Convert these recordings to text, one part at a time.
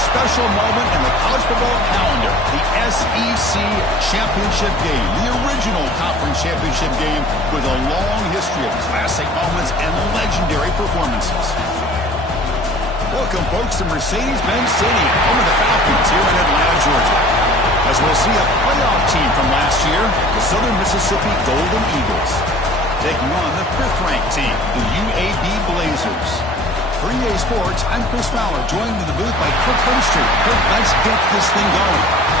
special moment in the college football calendar, the SEC Championship game, the original conference championship game with a long history of classic moments and legendary performances. Welcome, folks, to Mercedes-Benz Stadium, home of the Falcons here in Atlanta, Georgia. As we'll see a playoff team from last year, the Southern Mississippi Golden Eagles, taking on the 5th-ranked team, the UAB Blazers. For EA Sports, I'm Chris Fowler, joined in the booth by Kirk Winstreet. Kirk, let's get this thing going.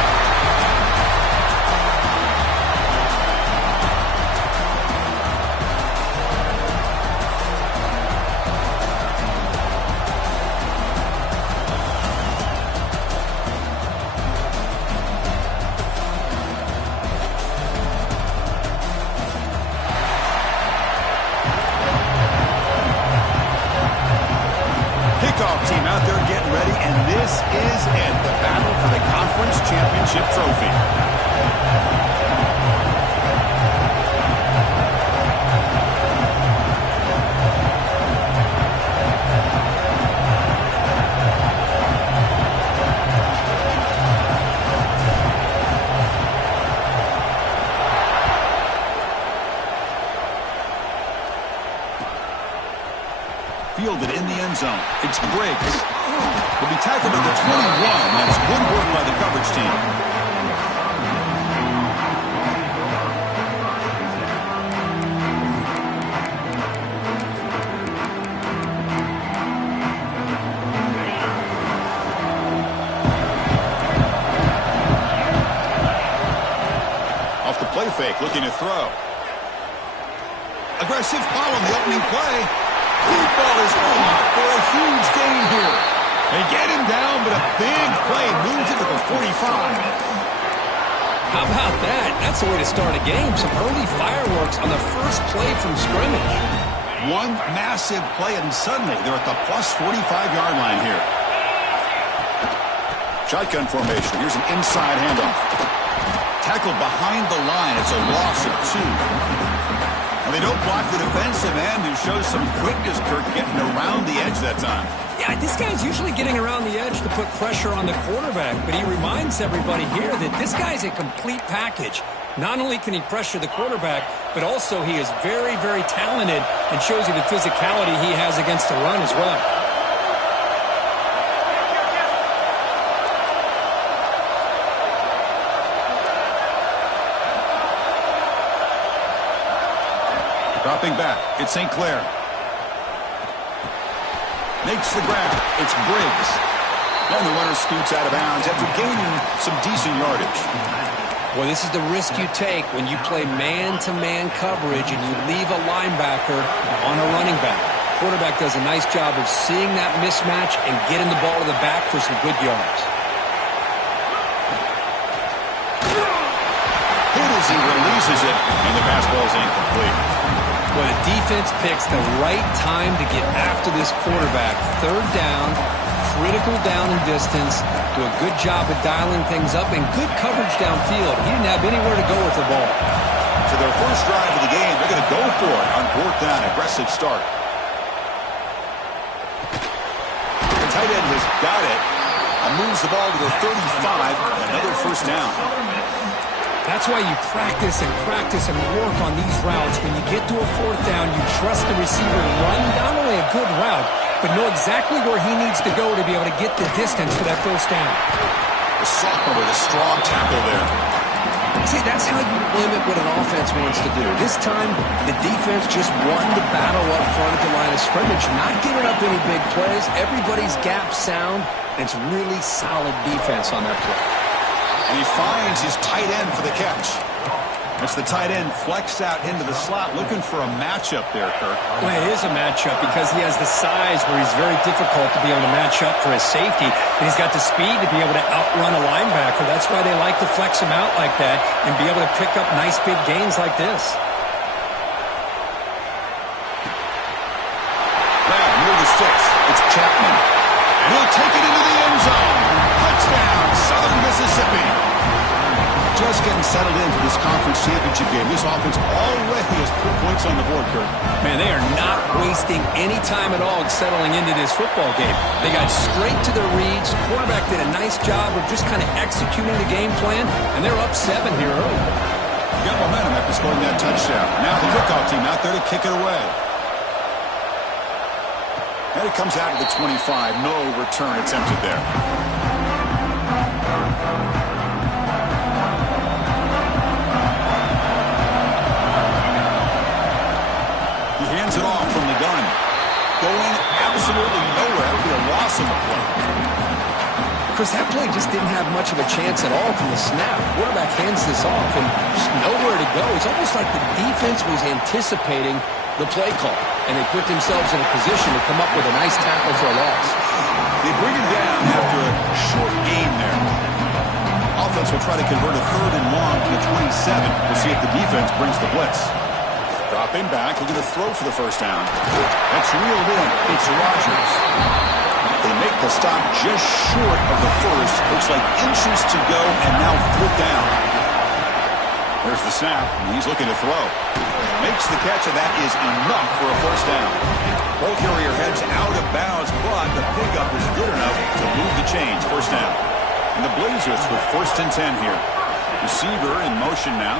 Team out there getting ready, and this is it, the battle for the conference championship trophy. Fielded in the end zone. It's Briggs. Will be tackled at the 21. That's good work by the coverage team. Off the play fake, looking to throw. Aggressive call on the opening play. Deep ball is caught for a huge gain here. They get him down, but a big play moves it to the 45. How about that? That's the way to start a game. Some early fireworks on the first play from scrimmage. One massive play, and suddenly they're at the plus 45-yard line here. Shotgun formation. Here's an inside handoff. Tackled behind the line. It's a loss of 2. They don't block the defensive end, who shows some quickness, Kirk, getting around the edge that time. Yeah, this guy's usually getting around the edge to put pressure on the quarterback, but he reminds everybody here that this guy's a complete package. Not only can he pressure the quarterback, but also he is very, very talented and shows you the physicality he has against the run as well. Dropping back, it's St. Clair. Makes the grab, it's Briggs. And the runner scoots out of bounds after gaining some decent yardage. Well, this is the risk you take when you play man-to-man coverage and you leave a linebacker on a running back. Quarterback does a nice job of seeing that mismatch and getting the ball to the back for some good yards. Hit as he releases it, and the pass ball is incomplete. Well, the defense picks the right time to get after this quarterback. 3rd down, critical down and distance. Do a good job of dialing things up and good coverage downfield. He didn't have anywhere to go with the ball. So their first drive of the game, they're going to go for it on 4th down. Aggressive start. The tight end has got it and moves the ball to the 35. Another first down. That's why you practice and work on these routes. When you get to a 4th down, you trust the receiver to run not only a good route, but know exactly where he needs to go to be able to get the distance for that first down. The sophomore with a strong tackle there. See, that's how you limit what an offense wants to do. This time, the defense just won the battle up front at the line of scrimmage, not giving up any big plays. Everybody's gap sound, and it's really solid defense on that play. And he finds his tight end for the catch. As the tight end flex out into the slot, looking for a matchup there, Kirk. Well, it is a matchup because he has the size where he's very difficult to be able to match up for his safety. And he's got the speed to be able to outrun a linebacker. That's why they like to flex him out like that and be able to pick up nice big gains like this. Now, near the sticks, it's Chapman. And he'll take it into the end zone. Touchdown, Southern Mississippi. just getting settled into this conference championship game. This offense already has put points on the board, Kurt. Man, they are not wasting any time at all settling into this football game. They got straight to their reads. The quarterback did a nice job of just kind of executing the game plan, and they're up 7 here early. Got momentum after scoring that touchdown. Now the kickoff team out there to kick it away. And it comes out to the 25. No return attempted there. He hands it off from the gun. Going absolutely nowhere. That would be a loss on the play. Chris, that play just didn't have much of a chance at all from the snap. Quarterback hands this off and just nowhere to go. It's almost like the defense was anticipating the play call, and they put themselves in a position to come up with a nice tackle for a loss. They bring him down after a short gain there. Offense will try to convert a 3rd and long from the 27. We'll see if the defense brings the blitz. Dropping back, looking to throw for the first down. That's reeled in. It's Rodgers. They make the stop just short of the first. Looks like inches to go, and now 4th down. There's the snap, and he's looking to throw. Makes the catch, and that is enough for a 1st down. Ball carrier heads out of bounds, but the pickup is good enough to move the chains. 1st down. And the Blazers with 1st and 10 here. Receiver in motion now.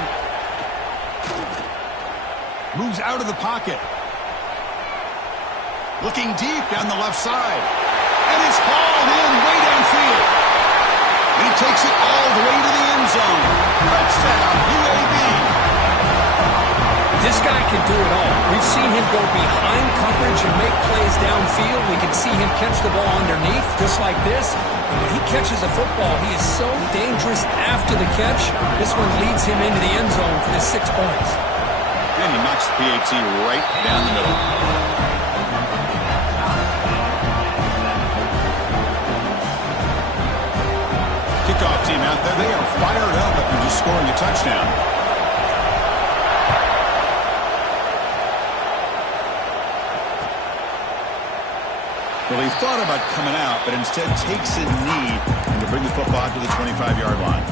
Moves out of the pocket. Looking deep down the left side. And it's hauled in way downfield. And he takes it all the way to the end zone. Touchdown, UAB. This guy can do it all. We've seen him go behind coverage and make plays downfield. We can see him catch the ball underneath, just like this. And when he catches a football, he is so dangerous after the catch. This one leads him into the end zone for the 6 points. And he knocks the PAT right down the middle. Kickoff team out there. They are fired up after just scoring a touchdown. Well, he thought about coming out, but instead takes a knee and to bring the football to the 25-yard line.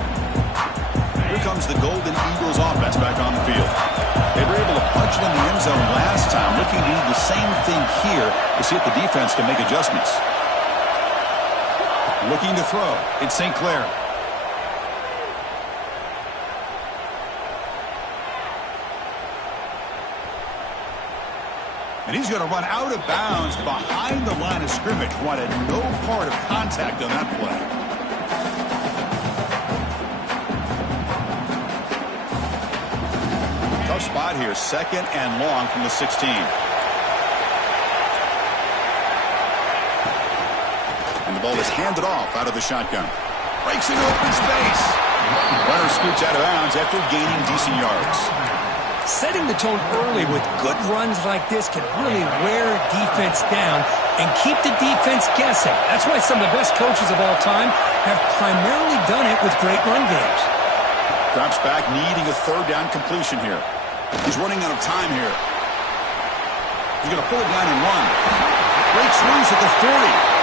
Here comes the Golden Eagles offense back on the field. They were able to punch it in the end zone last time, looking to do the same thing here to see if the defense can make adjustments. Looking to throw. It's St. Clair. And he's going to run out of bounds behind the line of scrimmage. Wanted no part of contact on that play. Tough spot here. 2nd and long from the 16. And the ball is handed off out of the shotgun. Breaks into open space. Runner scoots out of bounds after gaining decent yards. Setting the tone early with good runs like this can really wear defense down and keep the defense guessing. That's why some of the best coaches of all time have primarily done it with great run games. Drops back, needing a 3rd down completion here. He's running out of time here. He's going to pull it down and run. Breaks loose at the 40.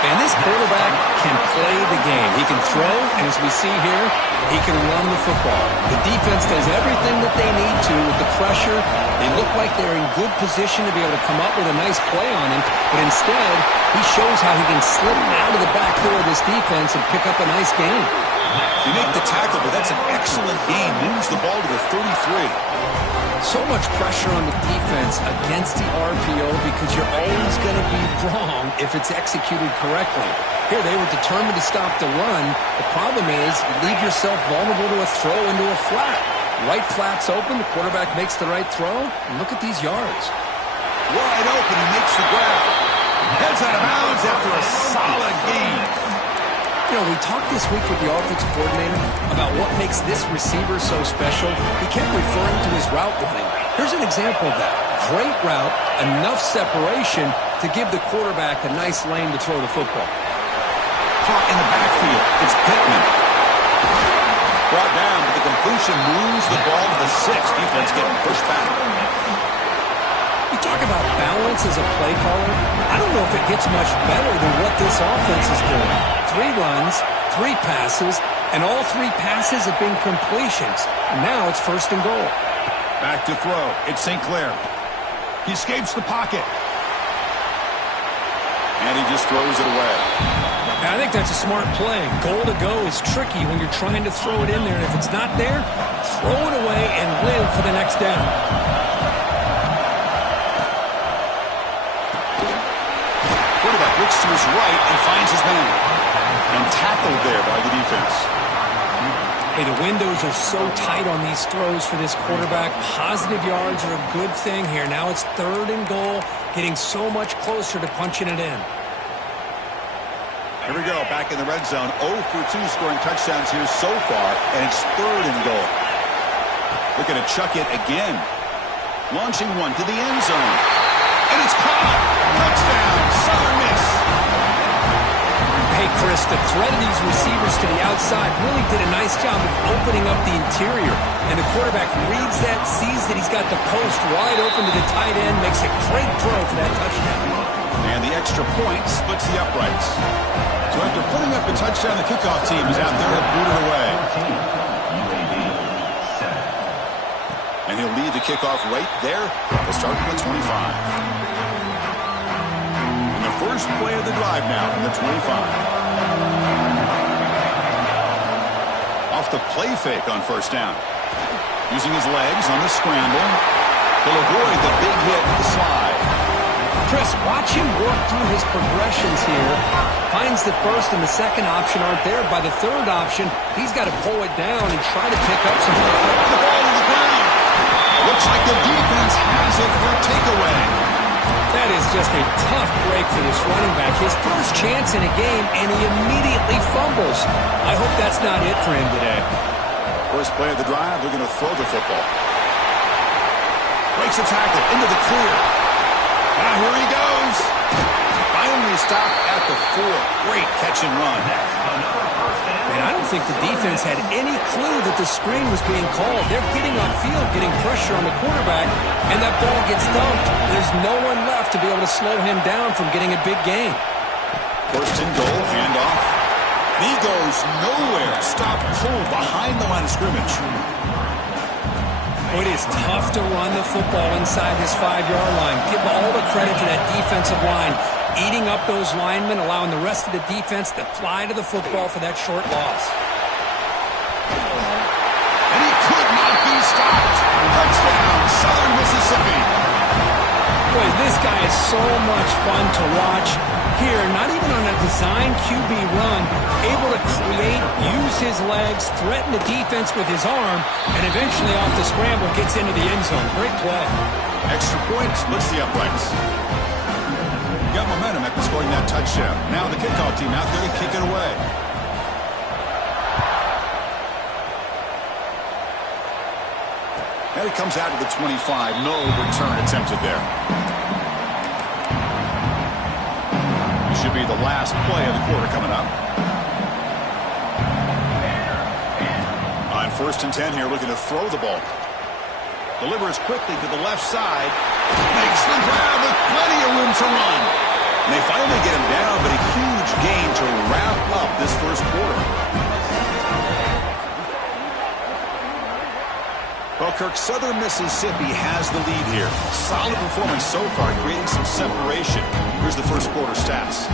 And this quarterback can play the game. He can throw, and as we see here, he can run the football. The defense does everything that they need to with the pressure. They look like they're in good position to be able to come up with a nice play on him, but instead, he shows how he can slip out of the back door of this defense and pick up a nice gain. They make the tackle, but that's an excellent gain. Moves the ball to the 33. So much pressure on the defense against the RPO because you're always going to be wrong if it's executed correctly. Here, they were determined to stop the run. The problem is you leave yourself vulnerable to a throw into a flat. Right flat's open. The quarterback makes the right throw. And look at these yards. Wide open. He makes the grab. Heads out of bounds after a solid gain. You know, we talked this week with the offensive coordinator about what makes this receiver so special. He kept referring to his route running. Here's an example of that. Great route, enough separation to give the quarterback a nice lane to throw the football. Caught in the backfield. It's Pittman. Brought down, but the completion moves the ball to the 6. Defense getting pushed back. You talk about balance as a play caller. I don't know if it gets much better than what this offense is doing. 3 runs, 3 passes, And all 3 passes have been completions. And now it's 1st and goal. Back to throw. It's St. Clair. He escapes the pocket. And he just throws it away. I think that's a smart play. Goal to go is tricky when you're trying to throw it in there. And if it's not there, throw it away and live for the next down. Quarterback looks to his right and finds his man. And tackled there by the defense. Hey, the windows are so tight on these throws for this quarterback. Positive yards are a good thing here. Now it's 3rd and goal, getting so much closer to punching it in. Here we go, back in the red zone. 0 for 2 scoring touchdowns here so far, and it's 3rd and goal. Looking to chuck it again. Launching one to the end zone. And it's caught. Touchdown, Southern Miss. Hey, Chris, the threat of these receivers to the outside really did a nice job of opening up the interior. And the quarterback reads that, sees that he's got the post wide open to the tight end, makes a great throw for that touchdown. And the extra point splits the uprights. So after putting up a touchdown, the kickoff team is out there to boot it away. And he'll lead the kickoff right there. They'll start from the 25. And the first play of the drive now from the 25. Off the play fake on 1st down. Using his legs on the scramble. He'll avoid the big hit with the slide. Chris, watch him work through his progressions here. Finds the 1st and the 2nd option aren't there. By the 3rd option, he's got to pull it down and try to pick up some. The ball to the ground. Looks like the defense has it for a takeaway. That is just a tough break for this running back. His first chance in a game, and he immediately fumbles. I hope that's not it for him today. First play of the drive, they're going to throw the football. Breaks a tackle into the clear. Now here he goes. Finally stopped at the 4. Great catch and run. And I don't think the defense had any clue that the screen was being called. They're getting on field, getting pressure on the quarterback, and that ball gets dumped. There's no one left to be able to slow him down from getting a big gain. 1st and goal, handoff. He goes nowhere. Stop cold behind the line of scrimmage. It is tough to run the football inside this 5-yard line. Give all the credit to that defensive line, eating up those linemen, allowing the rest of the defense to fly to the football for that short loss. And he could not be stopped. Touchdown, Southern Mississippi. Boy, this guy is so much fun to watch. Here, not even on a design QB run, able to create, use his legs, threaten the defense with his arm, and eventually off the scramble gets into the end zone. Great play. Extra point splits the uprights. Got momentum after scoring that touchdown. Now the kickoff team out there to kick it away. And it comes out to the 25. No return attempted there. Should be the last play of the quarter coming up. On 1st and 10 here, looking to throw the ball. Delivers quickly to the left side. Makes the grab with plenty of room to run. And they finally get him down, but a huge gain to wrap up this 1st quarter. Well, Kirk, Southern Mississippi has the lead here. Solid performance so far, creating some separation. Here's the 1st quarter stats.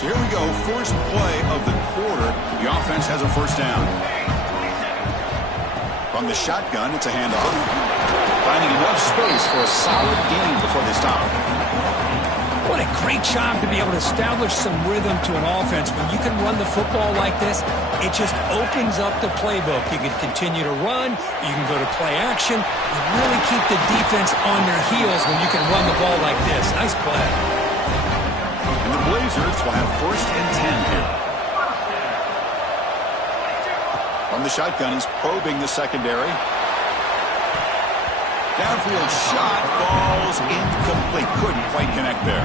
So here we go, first play of the quarter. The offense has a 1st down. From the shotgun, it's a handoff. Finding enough space for a solid gain before they stop. What a great job to be able to establish some rhythm to an offense. When you can run the football like this, it just opens up the playbook. You can continue to run. You can go to play action. You really keep the defense on their heels when you can run the ball like this. Nice play. And the Blazers will have 1st and 10 here. From the shotgun, he's probing the secondary. Downfield shot falls incomplete. Couldn't quite connect there.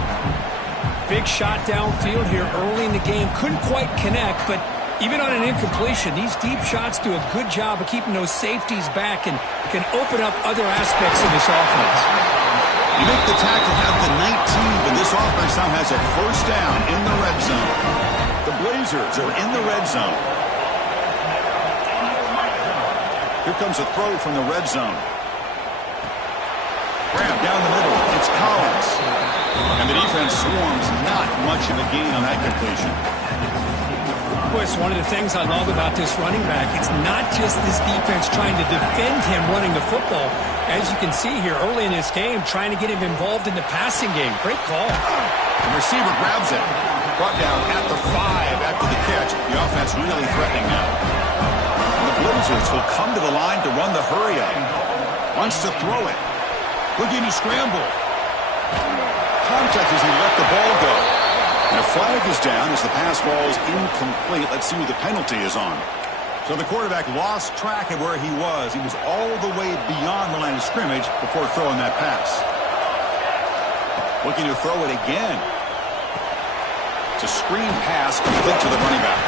Big shot downfield here early in the game. Couldn't quite connect, but even on an incompletion, these deep shots do a good job of keeping those safeties back and can open up other aspects of this offense. You make the tackle at the 19, but this offense now has a first down in the red zone. The Blazers are in the red zone. Here comes a throw from the red zone. Grab down the middle. It's Collins. And the defense swarms not much of a gain on that completion. Boy, it's one of the things I love about this running back. It's not just this defense trying to defend him running the football. As you can see here early in this game, trying to get him involved in the passing game. Great call. The receiver grabs it. Brought down at the 5 after the catch. The offense really threatening now. The Blazers will come to the line to run the hurry up. Wants to throw it. Looking to scramble. Contact as he let the ball go. And a flag is down as the pass falls incomplete. Let's see who the penalty is on. So the quarterback lost track of where he was. He was all the way beyond the line of scrimmage before throwing that pass. Looking to throw it again. It's a screen pass complete to the running back.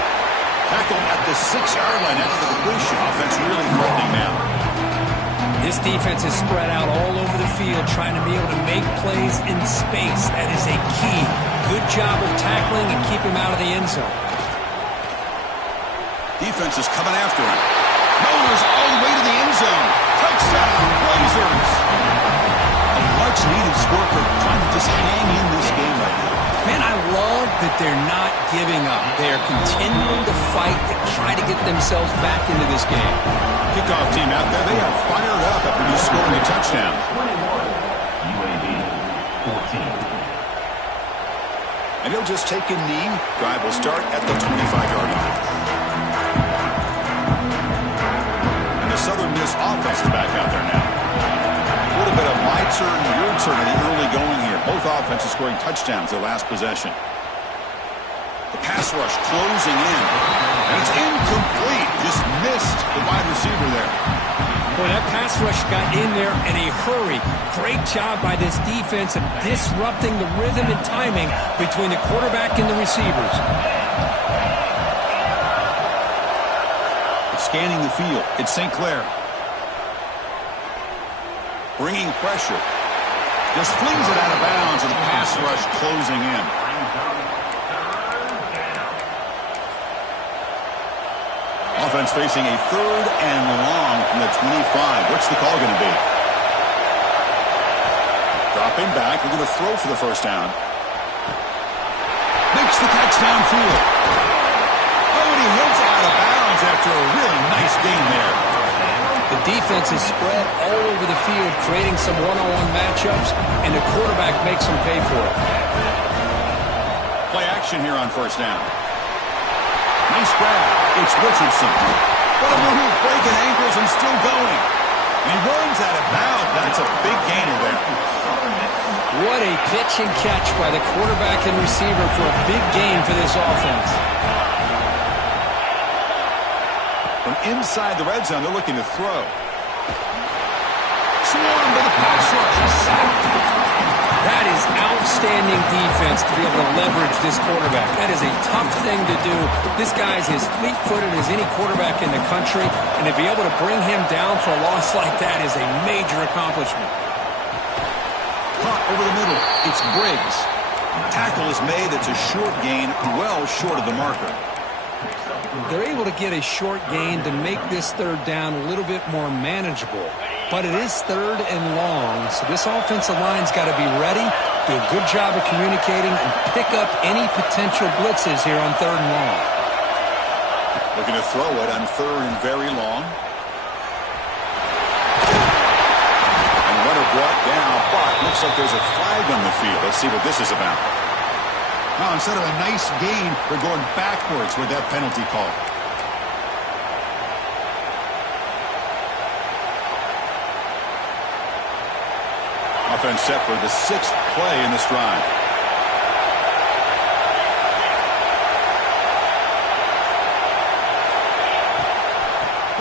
Tackled at the 6-yard line after the completion. Offense really threatening now. This defense is spread out all over the field, trying to be able to make plays in space. That is a key. Good job of tackling and keep him out of the end zone. Defense is coming after him. Motors all the way to the end zone. Touchdown, Blazers. A much-needed score for trying to just hang in this game right now. Man, I love that they're not giving up. They're continuing to fight to try to get themselves back into this game. Kickoff team out there, they are fired up after just scoring a touchdown. UAB 14. And he'll just take a knee. Drive will start at the 25-yard line. And the Southern Miss offense is back out there now. A little bit of my turn, your turn in the early going here. Both offenses scoring touchdowns their last possession. The pass rush closing in. And it's incomplete. Just missed the wide receiver there. Boy, that pass rush got in there in a hurry. Great job by this defense of disrupting the rhythm and timing between the quarterback and the receivers. Scanning the field. It's St. Clair. Bringing pressure. Just flings it out of bounds, and the pass rush closing in. Offense facing a 3rd and long from the 25. What's the call going to be? Dropping back. We're going to throw for the first down. Makes the catch downfield. Oh, and he hits out of bounds after a really nice gain there. The defense is spread all over the field, creating some one-on-one matchups, and the quarterback makes them pay for it. Play action here on first down. Nice grab. It's Richardson. What a move, breaking ankles and still going. And he runs out of bounds. That's a big gainer there. What a pitch and catch by the quarterback and receiver for a big gain for this offense. From inside the red zone, they're looking to throw. Swarmed by the pass rush. That is outstanding defense to be able to leverage this quarterback. That is a tough thing to do. This guy is as fleet-footed as any quarterback in the country, and to be able to bring him down for a loss like that is a major accomplishment. Caught over the middle. It's Briggs. Tackle is made. It's a short gain, well short of the marker. They're able to get a short gain to make this 3rd down a little bit more manageable. But it is 3rd and long, so this offensive line's got to be ready, do a good job of communicating, and pick up any potential blitzes here on 3rd and long. Looking to throw it on 3rd and very long. And runner brought down, but looks like there's a flag on the field. Let's see what this is about. Now, instead of a nice gain, they're going backwards with that penalty call. Offense set for the 6th play in this drive.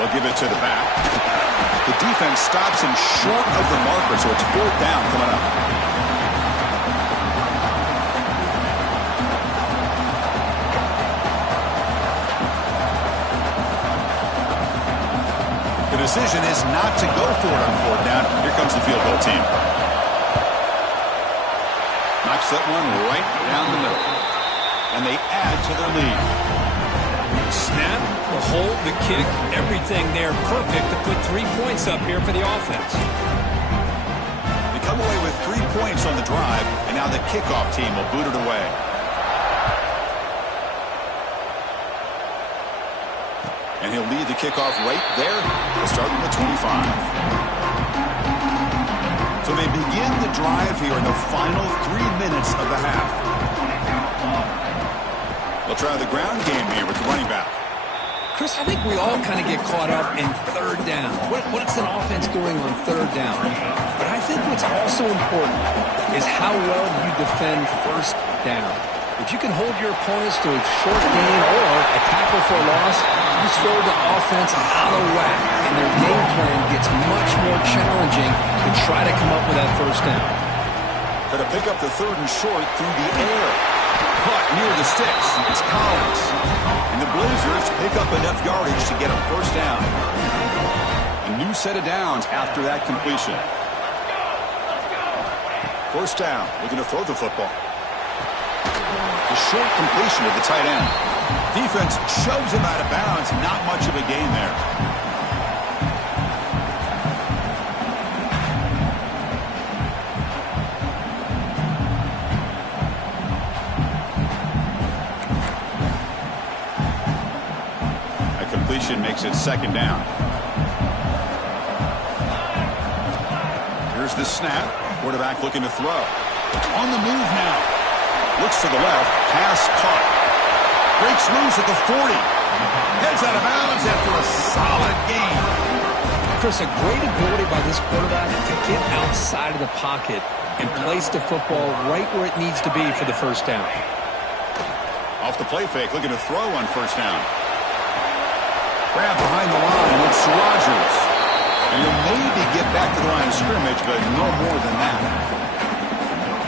They'll give it to the back. The defense stops him short of the marker, so it's 4th down coming up. The decision is not to go for it on 4th down. Here comes the field goal team. Knocks that one right down the middle. And they add to their lead. Snap, the hold, the kick, everything there perfect to put 3 points up here for the offense. They come away with 3 points on the drive, and now the kickoff team will boot it away. And he'll lead the kickoff right there. He'll start from the 25. So they begin the drive here in the final 3 minutes of the half. They'll try the ground game here with the running back. Chris, I think we all kind of get caught up in third down. What's an offense doing on third down? But I think what's also important is how well you defend first down. If you can hold your opponents to a short gain or a tackle for a loss, you throw the offense out of whack, and their game plan gets much more challenging to try to come up with that first down. Got to pick up the third and short through the air. Caught near the sticks. It's Collins. And the Blazers pick up enough yardage to get a first down. A new set of downs after that completion. First down. Looking to throw the football. A short completion to the tight end. Defense shoves him out of bounds. Not much of a gain there. A completion makes it second down. Here's the snap. Quarterback looking to throw. On the move now. Looks to the left. Pass caught. Breaks loose at the 40. Heads out of bounds after a solid gain. Chris, a great ability by this quarterback to get outside of the pocket and place the football right where it needs to be for the first down. Off the play fake, looking to throw on first down. Grab behind the line. It's Rodgers. And he'll maybe get back to the line of scrimmage, but no more than that.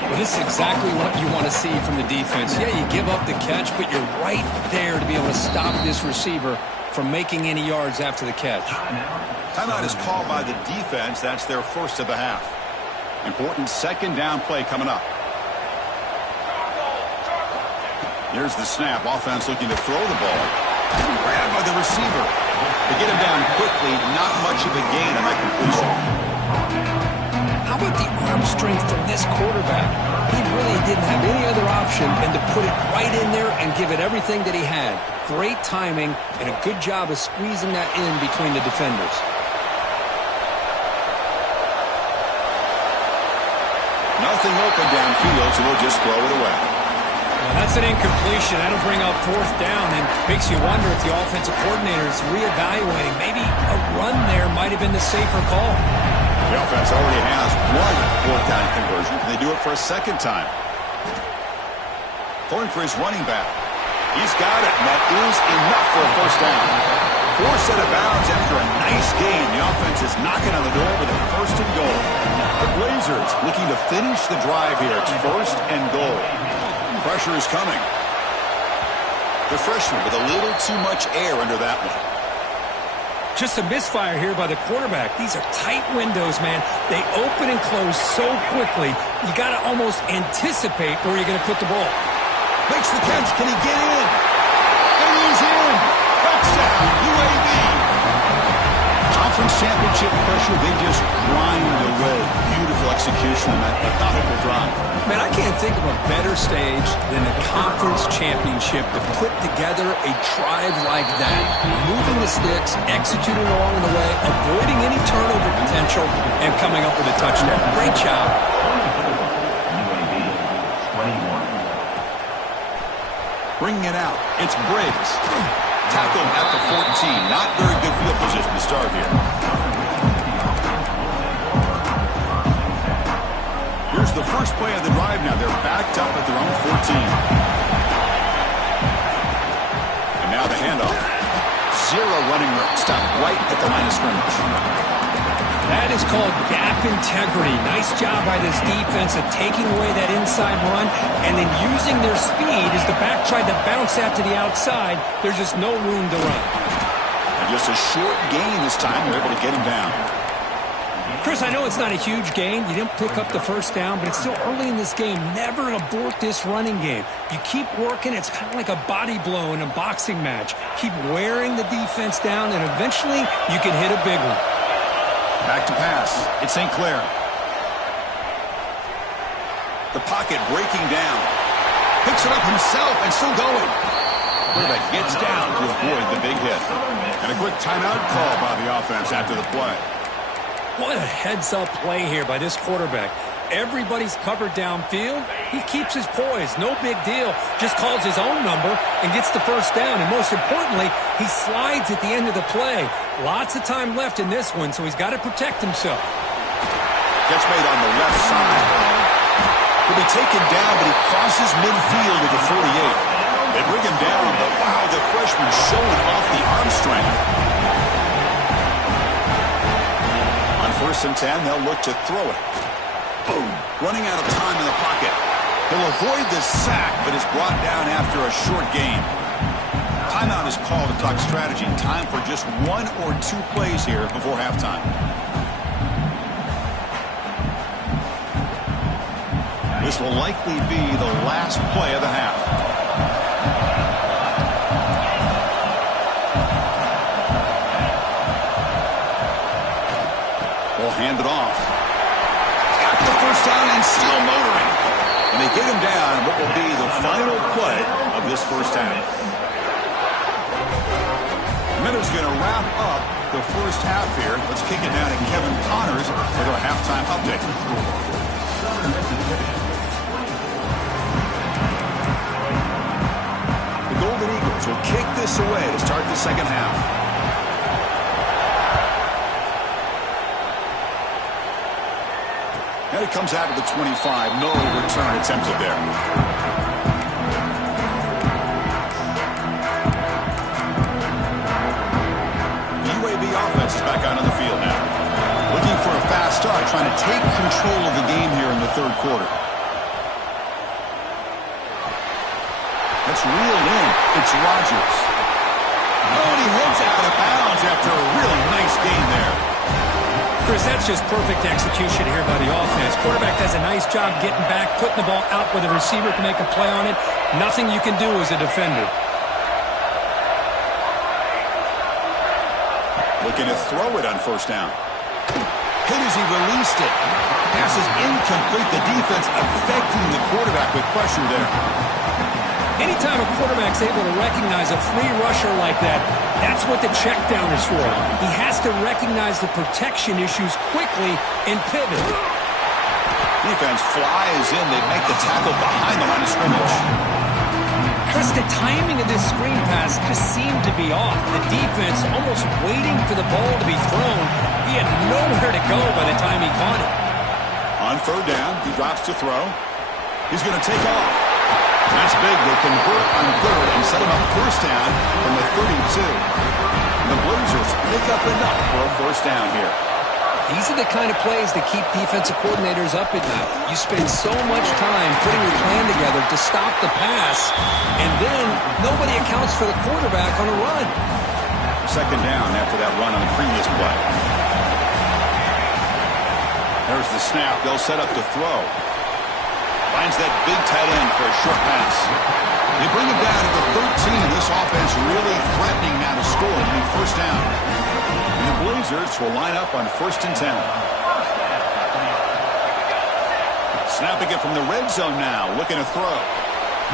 Well, this is exactly what you want to see from the defense. Yeah, you give up the catch, but you're right there to be able to stop this receiver from making any yards after the catch. Timeout is called by the defense. That's their first of the half. Important second down play coming up. Here's the snap. Offense looking to throw the ball. Grabbed by the receiver. They get him down quickly. Not much of a gain on that completion. How about the arm strength from this quarterback? He really didn't have any other option than to put it right in there and give it everything that he had. Great timing and a good job of squeezing that in between the defenders. Nothing open downfield, so we'll just throw it away. Well, that's an incompletion. That'll bring up fourth down and makes you wonder if the offensive coordinator is reevaluating. Maybe a run there might have been the safer call. The offense already has one fourth down conversion. Can they do it for a second time? Throwing for his running back. He's got it, and that is enough for a first down. 4 set of bounds after a nice gain. The offense is knocking on the door with a first and goal. The Blazers looking to finish the drive here. It's first and goal. Pressure is coming. The freshman with a little too much air under that one. Just a misfire here by the quarterback. These are tight windows, man. They open and close so quickly, you got to almost anticipate where you're going to put the ball. Makes the catch. Can he get in? And he's in. Touchdown, UAB. Conference championship pressure, they just grind away. Beautiful execution on that methodical drive. Man, I can't think of a better stage than the conference championship to put together a drive like that. Moving the sticks, executing along the way, avoiding any turnover potential, and coming up with a touchdown. Great job. UAB 21. Bringing it out. It's Briggs. Tackled at the 14. Not very good field position to start here. Here's the first play of the drive now. They're backed up at their own 14. And now the handoff. Zero running room. Stop right at the line of scrimmage. That is called gap integrity. Nice job by this defense of taking away that inside run and then using their speed as the back tried to bounce out to the outside. There's just no room to run. And just a short gain this time. They're able to get him down. Chris, I know it's not a huge gain. You didn't pick up the first down, but it's still early in this game. Never abort this running game. You keep working. It's kind of like a body blow in a boxing match. Keep wearing the defense down, and eventually you can hit a big one. Back to pass. It's St. Clair. The pocket breaking down. Picks it up himself and still going. Quarterback gets down to avoid the big hit. And a quick timeout call by the offense after the play. What a heads-up play here by this quarterback. Everybody's covered downfield. He keeps his poise. No big deal. Just calls his own number and gets the first down. And most importantly, he slides at the end of the play. Lots of time left in this one, so he's got to protect himself. Catch made on the left side. He'll be taken down, but he crosses midfield at the 48. They bring him down, but wow, the freshman showing off the arm strength. On 1st and 10, they'll look to throw it. Boom. Running out of time in the pocket. He'll avoid the sack, but is brought down after a short gain. Timeout is called to talk strategy. Time for just 1 or 2 plays here before halftime. This will likely be the last play of the half. Hand it off. Got the first down and still motoring. And they get him down in what will be the final play of this first half. Minutes going to wrap up the first half here. Let's kick it down to Kevin Connors for their halftime update. The Golden Eagles will kick this away to start the second half. And it comes out of the 25. No return attempted there. The UAB offense is back out on the field now. Looking for a fast start, trying to take control of the game here in the third quarter. That's reeled in. It's Rodgers. Oh, and he heads out of bounds after a really nice gain there. Chris, that's just perfect execution here by the offense. Quarterback does a nice job getting back, putting the ball out where the receiver can make a play on it. Nothing you can do as a defender. Looking to throw it on first down. Hit as he released it. Pass is incomplete. The defense affecting the quarterback with pressure there. Anytime a quarterback's able to recognize a free rusher like that, that's what the check down is for. He has to recognize the protection issues quickly and pivot. Defense flies in. They make the tackle behind the line of scrimmage. Chris, the timing of this screen pass just seemed to be off. The defense almost waiting for the ball to be thrown. He had nowhere to go by the time he caught it. On third down, he drops to throw. He's going to take off. That's big. They convert on third and set him up first down from the 32. The Blazers pick up enough for a first down here. These are the kind of plays that keep defensive coordinators up at night. You spend so much time putting your plan together to stop the pass, and then nobody accounts for the quarterback on a run. Second down after that run on the previous play. There's the snap. They'll set up to throw. Finds that big tight end for a short pass. They bring him down to the 13. This offense really threatening now to score and be first down. And the Blazers will line up on 1st and 10. Snapping it from the red zone now. Looking to throw.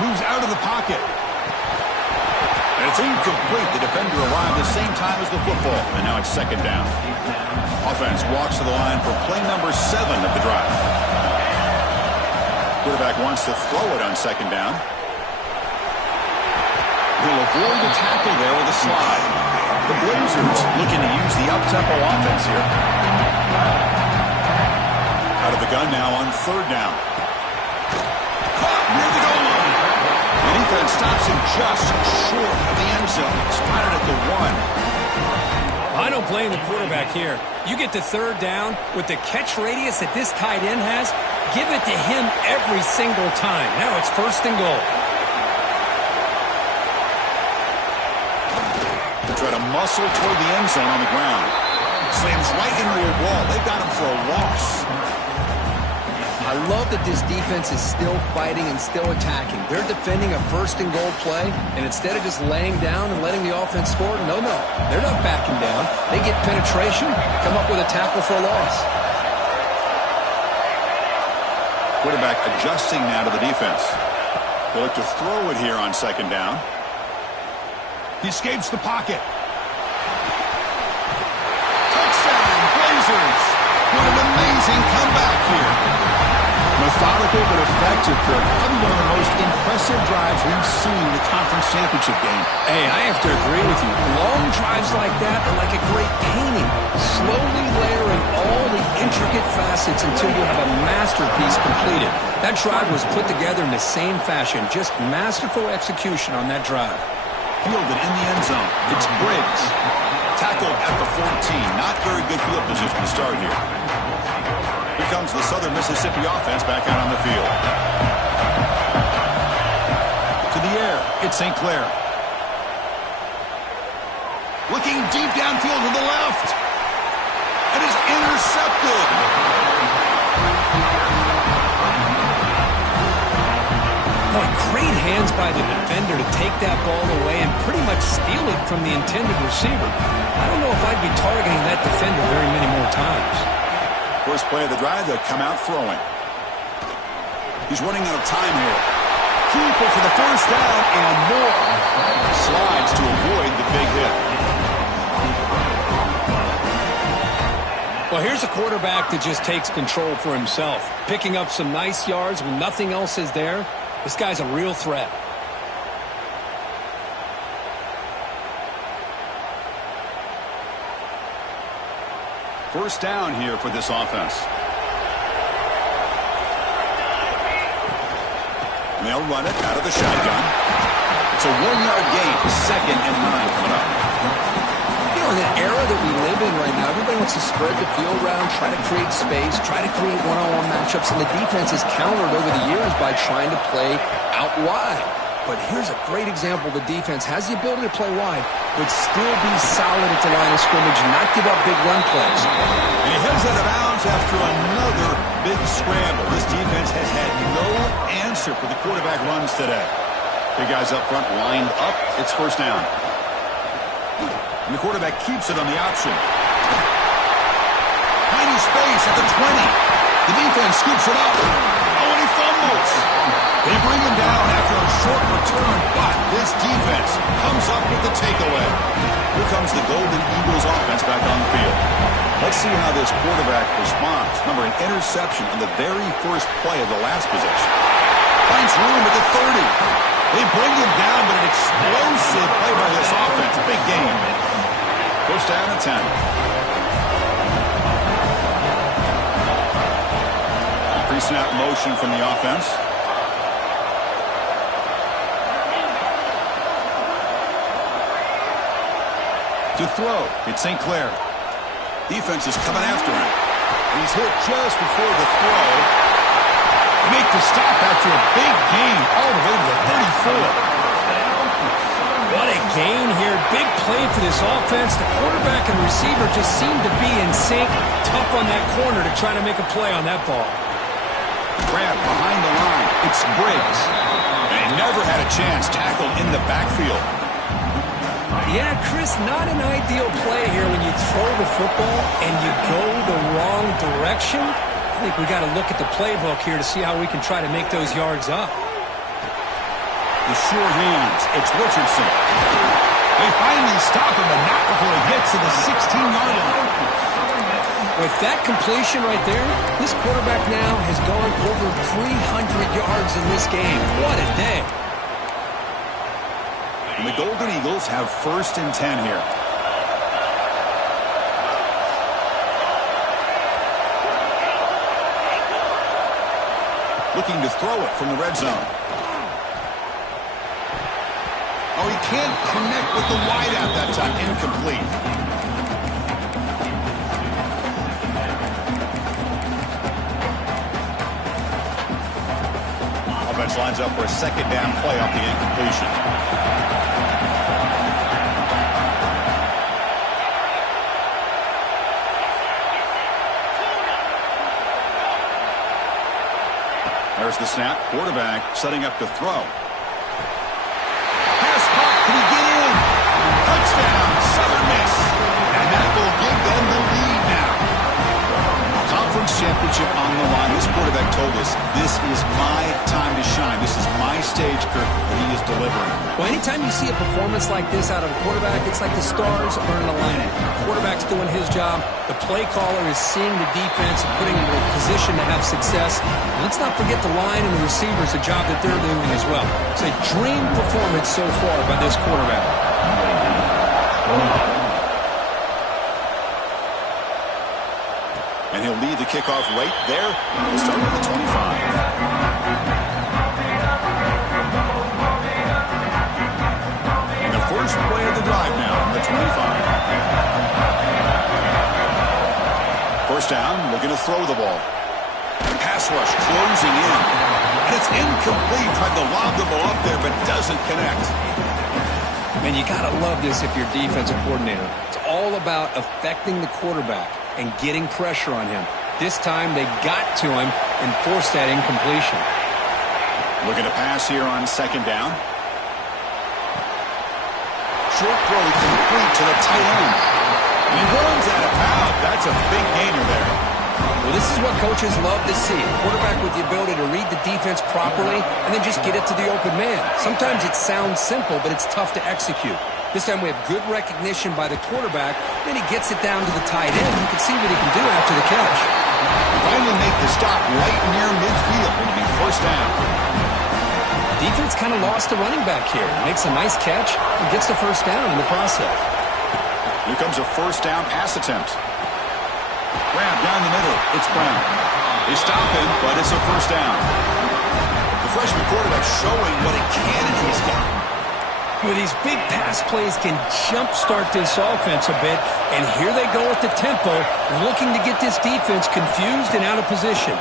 Moves out of the pocket. And it's incomplete. The defender arrived at the same time as the football. And now it's second down. Offense walks to the line for play number 7 of the drive. Quarterback wants to throw it on second down. He'll avoid the tackle there with a slide. The Blazers looking to use the up-tempo offense here. Out of the gun now on third down. Caught near the goal line. The defense stops him just short of the end zone. Spotted at the 1. I don't blame the quarterback here. You get to third down with the catch radius that this tight end has, give it to him every single time. Now it's first and goal. Try to muscle toward the end zone on the ground. Slams right into a wall. They've got him for a loss. I love that this defense is still fighting and still attacking. They're defending a first-and-goal play, and instead of just laying down and letting the offense score, no. They're not backing down. They get penetration, come up with a tackle for a loss. Quarterback adjusting now to the defense. They look to throw it here on second down. He escapes the pocket. Touchdown, Blazers! What an amazing comeback here. Methodical but effective, Kirk. Probably one of the most impressive drives we've seen in the conference championship game. Hey, I have to agree with you. Long drives like that are like a great painting. Slowly layering all the intricate facets until you have a masterpiece completed. That drive was put together in the same fashion. Just masterful execution on that drive. Fielded in the end zone. It's Briggs. Tackled at the 14. Not very good field position to start here. Here comes the Southern Mississippi offense back out on the field. To the air, it's St. Clair. Looking deep downfield to the left. It is intercepted. Boy, great hands by the defender to take that ball away and pretty much steal it from the intended receiver. I don't know if I'd be targeting that defender very many more times. First play of the drive, they'll come out throwing. He's running out of time here. Keeper for the first down and more. Slides to avoid the big hit. Well, here's a quarterback that just takes control for himself. Picking up some nice yards when nothing else is there. This guy's a real threat. First down here for this offense. And they'll run it out of the shotgun. It's a 1-yard gain. 2nd and 9 coming up. You know, in the era that we live in right now, everybody wants to spread the field around, try to create space, try to create one-on-one matchups, and the defense has countered over the years by trying to play out wide. But here's a great example. The defense has the ability to play wide, but still be solid at the line of scrimmage and not give up big run plays. And he heads out of bounds after another big scramble. This defense has had no answer for the quarterback runs today. Big guys up front lined up. It's first down. And the quarterback keeps it on the option. Tiny space at the 20. The defense scoops it up. Oh, and he fumbles. They bring him down after a short return, but this defense comes up with the takeaway. Here comes the Golden Eagles offense back on the field. Let's see how this quarterback responds. Remember, an interception on the very first play of the last possession. Finds room at the 30. They bring him down, but an explosive play by this offense. Big game. First down and 10. Pre-snap motion from the offense. To throw, it's St. Clair. Defense is coming after him. He's hit just before the throw. They make the stop after a big gain all the way to the 34. What a gain here. Big play for this offense. The quarterback and receiver just seem to be in sync. Tough on that corner to try to make a play on that ball. Grab behind the line. It's Briggs. And he never had a chance tackled in the backfield. Yeah, Chris, not an ideal play here when you throw the football and you go the wrong direction. I think we got to look at the playbook here to see how we can try to make those yards up. The sure hands. It's Richardson. They finally stop him, but not before he gets to the 16-yard line. With that completion right there, this quarterback now has gone over 300 yards in this game. What a day. And the Golden Eagles have first and 10 here. Looking to throw it from the red zone. Oh, he can't connect with the wideout that time. Incomplete. Offense lines up for a second down play off the incompletion. There's the snap. Quarterback setting up to throw. Pass caught. Can he get in? Touchdown. Southern Miss. And that will give them the lead now. Conference championship on the line. This quarterback told us, this is my time to shine. This is my stage, Kirk, and he is delivering. Well, anytime you see a performance like this out of a quarterback, it's like the stars are in alignment. The quarterback's doing his job. The play caller is seeing the defense and putting them in a position to have success. And let's not forget the line and the receivers, the job that they're doing as well. It's a dream performance so far by this quarterback. And he'll lead the kickoff right there. We'll start with the 25. And the first play of the drive now from the 25. First down, looking to throw the ball. Pass rush closing in. And it's incomplete. Tried to lob the ball up there, but doesn't connect. Man, you got to love this if you're defensive coordinator. It's all about affecting the quarterback and getting pressure on him. This time they got to him and forced that incompletion. Looking to pass here on second down. Short throw complete to the tight end. And he runs out of bounds. That's a big gainer there. Well, this is what coaches love to see. A quarterback with the ability to read the defense properly and then just get it to the open man. Sometimes it sounds simple, but it's tough to execute. This time we have good recognition by the quarterback. Then he gets it down to the tight end. You can see what he can do after the catch. Finally make the stop right near midfield. It'll be first down. Defense kind of lost the running back here. Makes a nice catch and gets the first down in the process. Here comes a first down pass attempt. Grab down the middle. It's Brown. They stop him, but it's a first down. The freshman quarterback showing what a cannon he's got. With these big pass plays can jumpstart this offense a bit, and here they go with the tempo, looking to get this defense confused and out of position.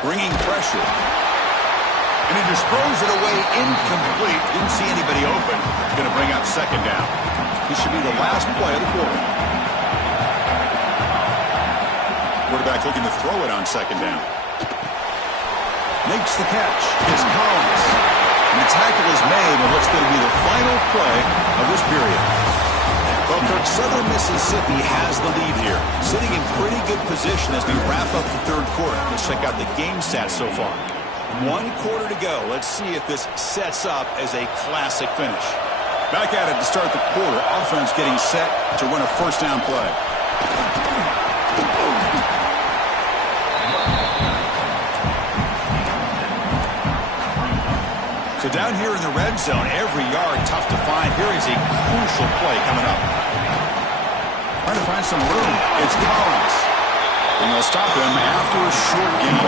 Bringing pressure. And he just throws it away incomplete. Didn't see anybody open. Going to bring up second down. This should be the last play of the quarter. Quarterback looking to throw it on second down. Makes the catch. It's Collins. And the tackle is made on what's going to be the final play of this period. Well, Kirk, Southern Mississippi has the lead here, sitting in pretty good position as we wrap up the third quarter. Let's check out the game stats so far. 1 quarter to go. Let's see if this sets up as a classic finish. Back at it to start the quarter. Offense getting set to run a first down play. So down here in the red zone, every yard tough to find. Here is a crucial play coming up. Trying to find some room. It's Collins. And they'll stop him after a short gain.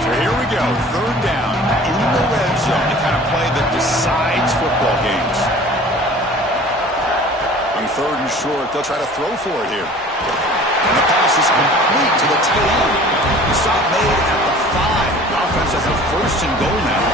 So here we go. Third down in the red zone. The kind of play that decides football games. On third and short, they'll try to throw for it here. And the pass is complete to the tight end. The stop made at the 5. The offense has a first and goal now.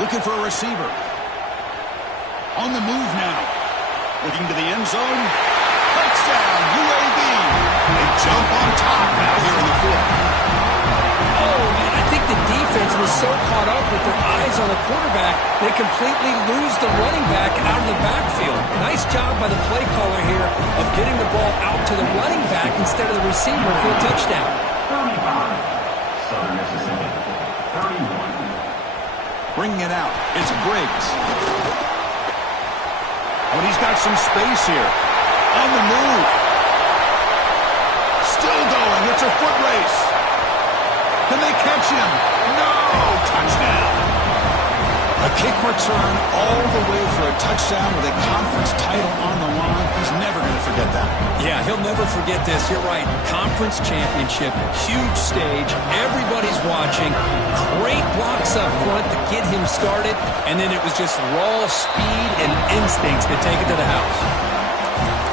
Looking for a receiver. On the move now. Looking to the end zone. Touchdown, UAB. They jump on top now here in the fourth. Oh, man, I think the defense was so caught up with their eyes on the quarterback, they completely lose the running back out of the backfield. Nice job by the play caller here of getting the ball out to the running back instead of the receiver for a touchdown. 35, Southern Mississippi, 31. Bringing it out. It's Briggs. But he's got some space here. On the move. Still going. It's a foot race. Can they catch him? No! Touchdown. A kick return all the way for a touchdown with a conference title on the line. He's never going to forget that. Yeah, he'll never forget this. You're right. Conference championship, huge stage. Everybody's watching. Great blocks up front to get him started. And then it was just raw speed and instincts to take it to the house.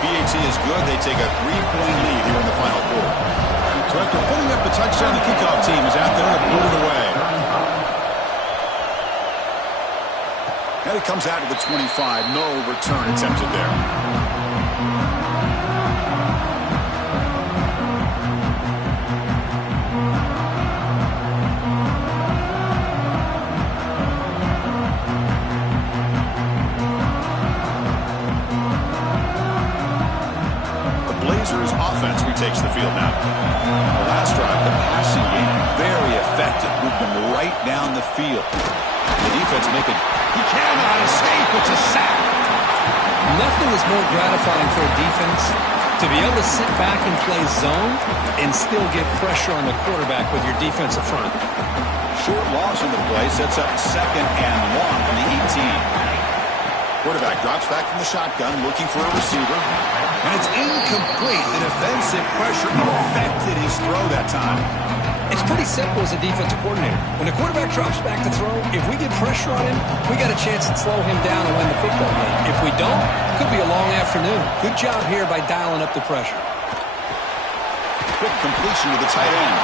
PAT is good. They take a 3-point lead here in the final quarter. So after putting up the touchdown, the kickoff team is out there to put it away. And it comes out to the 25. No return attempted there. Offense retakes the field now. The last drive, the passing game, very effective. Moved them right down the field. The defense making, he cannot escape. It's a sack. Nothing is more gratifying for a defense to be able to sit back and play zone and still get pressure on the quarterback with your defensive front. Short loss in the play sets up 2nd and 1 from the 18. Quarterback drops back from the shotgun, looking for a receiver. And it's incomplete. The defensive pressure affected his throw that time. It's pretty simple as a defensive coordinator. When the quarterback drops back to throw, if we get pressure on him, we got a chance to slow him down and win the football game. If we don't, it could be a long afternoon. Good job here by dialing up the pressure. Quick completion to the tight end.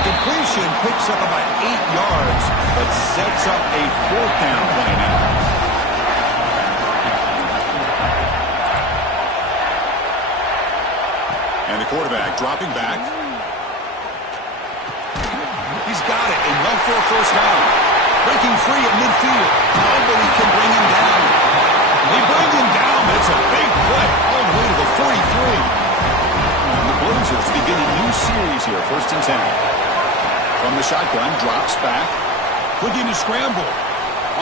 The completion picks up about 8 yards, but sets up a 4th down play now. And the quarterback dropping back. He's got it. Enough for a 1st down. Breaking free at midfield. Nobody can bring him down. They bring him down, but it's a big play all the way to the 43. And the Blazers begin a new series here. 1st and 10. From the shotgun, drops back. Looking to scramble.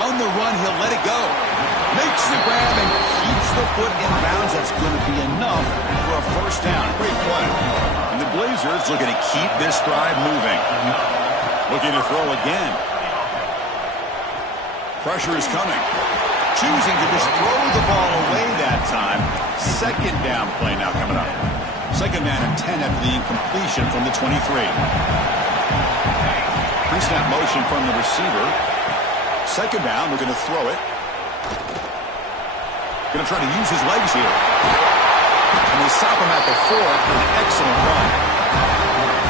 On the run, he'll let it go. Makes the grab and keeps the foot in bounds. That's going to be enough for a 1st down. Great play. And the Blazers looking to keep this drive moving. Looking to throw again. Pressure is coming. Choosing to just throw the ball away that time. 2nd down play now coming up. 2nd down and 10 after the incompletion from the 23. Pre-snap motion from the receiver. 2nd down, we're going to throw it. Going to try to use his legs here. And they stop him at the 4 after an excellent run.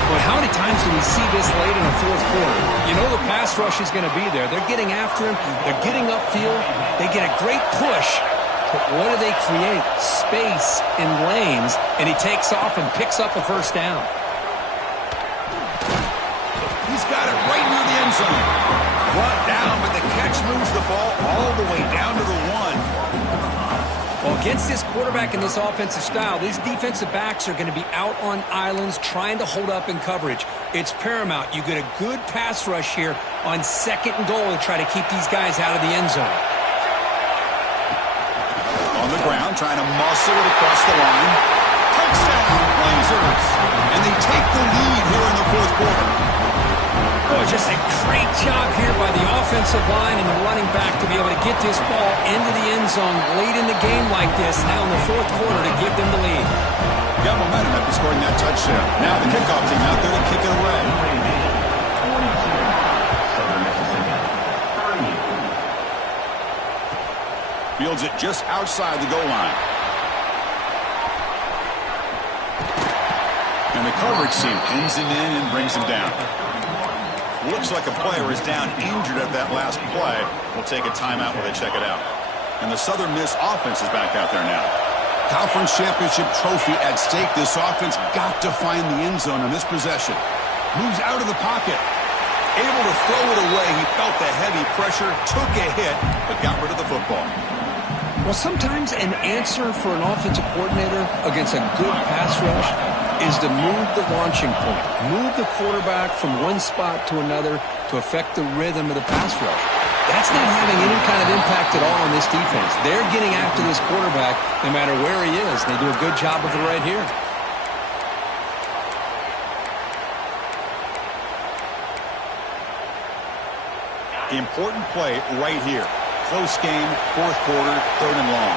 Well, how many times do we see this late in the 4th quarter? You know the pass rush is going to be there. They're getting after him. They're getting upfield. They get a great push. But what do they create? Space in lanes. And he takes off and picks up a 1st down. He's got it right near the end zone. Brought down, but the catch moves the ball all the way down to the 1. Well, against this quarterback and this offensive style, these defensive backs are going to be out on islands trying to hold up in coverage. It's paramount. You get a good pass rush here on 2nd and goal to try to keep these guys out of the end zone. On the ground, trying to muscle it across the line. Touchdown, Blazers! And they take the lead here in the 4th quarter. Oh, just a great job here by the offensive line and the running back to be able to get this ball into the end zone late in the game like this, now in the 4th quarter to give them the lead. Got momentum after scoring that touchdown. Now the kickoff team out there to kick it away. Fields it just outside the goal line. And the coverage team pins him in and brings him down. Looks like a player is down injured at that last play. We'll take a timeout while they check it out. And the Southern Miss offense is back out there now. Conference championship trophy at stake. This offense got to find the end zone on this possession. Moves out of the pocket. Able to throw it away. He felt the heavy pressure, took a hit, but got rid of the football. Well, sometimes an answer for an offensive coordinator against a good pass rush is to move the launching point, move the quarterback from one spot to another to affect the rhythm of the pass rush. That's not having any kind of impact at all on this defense. They're getting after this quarterback no matter where he is. They do a good job of it right here. Important play right here. Close game, fourth quarter, 3rd and long.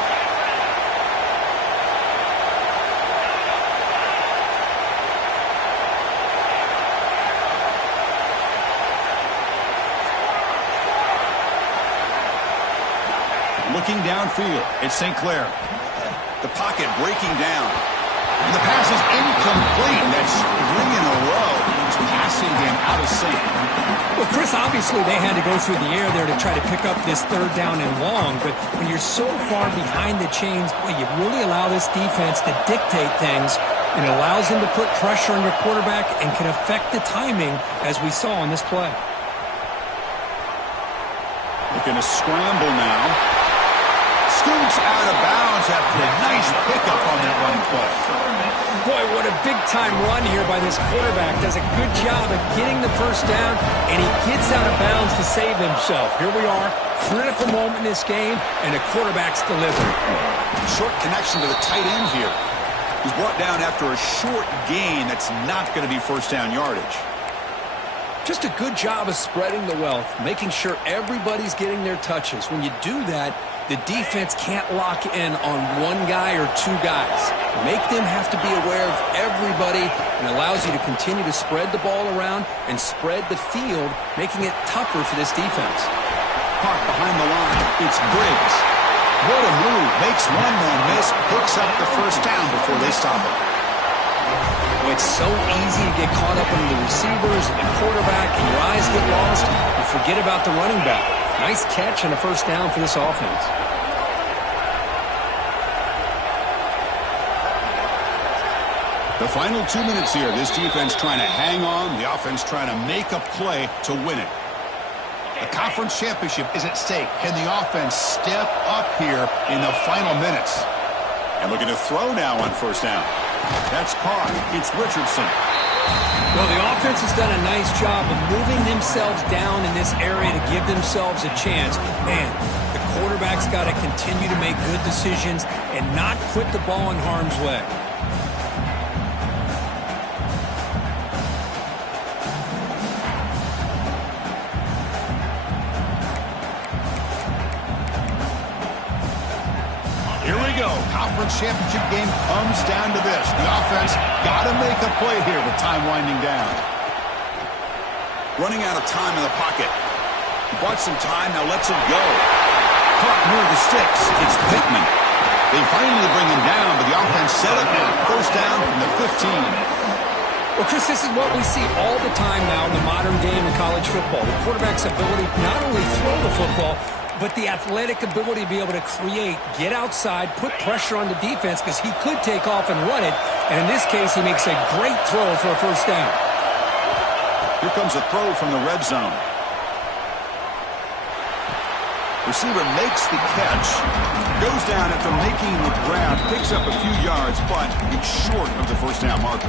Looking downfield, it's St. Clair. The pocket breaking down. And the pass is incomplete. That's 3 in a row. His passing game out of sync. Well, Chris, obviously they had to go through the air there to try to pick up this 3rd down and long. But when you're so far behind the chains, boy, you really allow this defense to dictate things. And it allows them to put pressure on your quarterback and can affect the timing, as we saw on this play. Looking to scramble now. Scoots out of bounds after a nice pickup on that running play. Boy, what a big-time run here by this quarterback. Does a good job of getting the first down, and he gets out of bounds to save himself. Here we are, critical moment in this game, and the quarterback's delivering. Short connection to the tight end here. He's brought down after a short gain that's not going to be first down yardage. Just a good job of spreading the wealth, making sure everybody's getting their touches. When you do that, the defense can't lock in on one guy or two guys. Make them have to be aware of everybody, and allows you to continue to spread the ball around and spread the field, making it tougher for this defense. Park behind the line. It's Briggs. What a move. Makes one man miss. Picks up the first down before they stop it. Well, it's so easy to get caught up in the receivers and the quarterback, and your eyes get lost. You forget about the running back. Nice catch and a first down for this offense. The final 2 minutes here. This defense trying to hang on. The offense trying to make a play to win it. The conference championship is at stake. Can the offense step up here in the final minutes? And looking to throw now on first down. That's caught. It's Richardson. Well, the offense has done a nice job of moving themselves down in this area to give themselves a chance. Man, the quarterback's got to continue to make good decisions and not put the ball in harm's way. Here we go. Conference championship game comes down to this. The offense got to make a play here with time winding down. Running out of time in the pocket. He bought some time, now lets it go. Caught near the sticks. It's Pittman. They finally bring him down, but the offense set up now. First down from the 15. Well, Chris, this is what we see all the time now in the modern game in college football. The quarterback's ability to not only throw the football, but the athletic ability to be able to create, get outside, put pressure on the defense, because he could take off and run it. And in this case, he makes a great throw for a first down. Here comes a throw from the red zone. Receiver makes the catch. Goes down after making the grab, picks up a few yards, but it's short of the first down marker.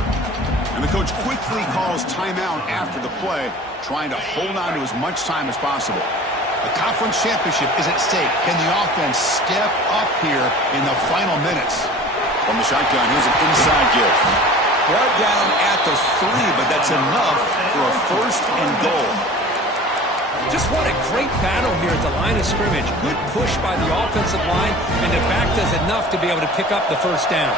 And the coach quickly calls timeout after the play, trying to hold on to as much time as possible. The conference championship is at stake. Can the offense step up here in the final minutes? From the shotgun, here's an inside give. Brought down at the 3, but that's enough for a first and goal. Just what a great battle here at the line of scrimmage. Good push by the offensive line, and the back does enough to be able to pick up the first down.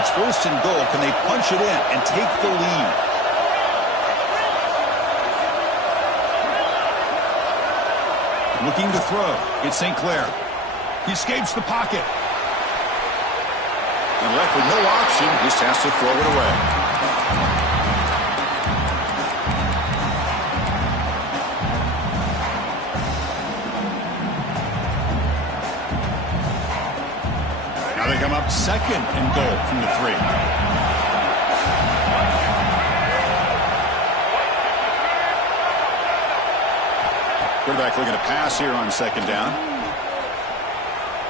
It's first and goal. Can they punch it in and take the lead? Looking to throw. It's St. Clair. He escapes the pocket. And left with no option, just has to throw it away. Now they come up second and goal from the 3. Quarterback looking to pass here on second down.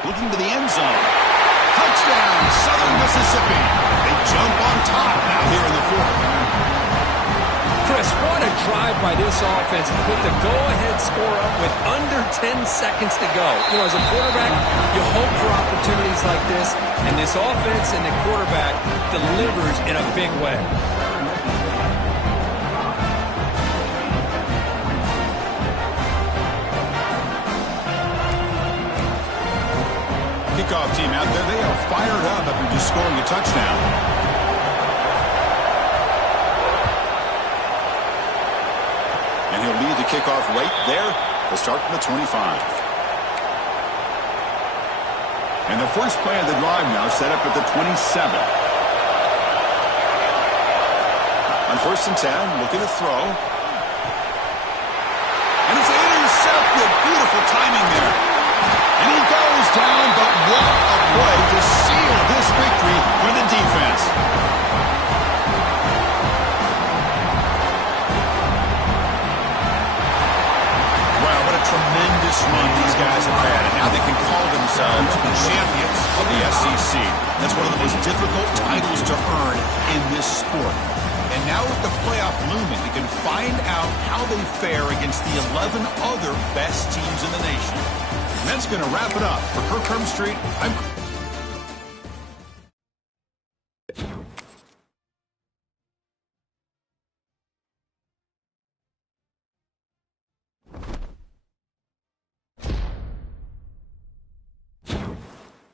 Looking to the end zone. Touchdown, Southern Mississippi. They jump on top now here in the 4th. Chris, what a drive by this offense to put the go-ahead score up with under 10 seconds to go. You know, as a quarterback, you hope for opportunities like this, and this offense and the quarterback delivers in a big way. kickoff team out there, they are fired up after just scoring a touchdown. And he'll lead the kickoff right there. They'll start from the 25. And the first play of the drive now set up at the 27. On 1st and 10, looking to throw. And it's intercepted. Beautiful timing there. And he goes down, but what a play to seal this victory for the defense. Wow, what a tremendous run these guys have had. And now they can call themselves champions of the SEC. That's one of the most difficult titles to earn in this sport. And now with the playoff looming, we can find out how they fare against the 11 other best teams in the nation. And that's going to wrap it up. For Kirk Street, I'm